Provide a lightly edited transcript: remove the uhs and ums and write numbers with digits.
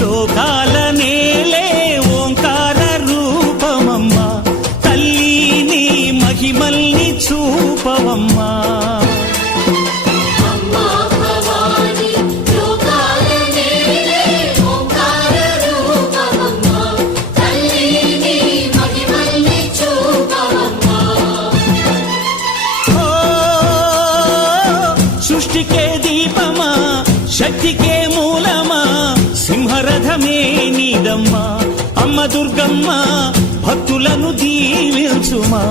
లోకాల నేలే ఓంకార రూపమమ్మా తల్లి నీ మహిమల్ని చూపవమ్మా సృష్టికే దీపమా శక్తికే మూలమా సింహరథమే నీదమ్మా అమ్మ దుర్గమ్మ భక్తులను దీవించుమా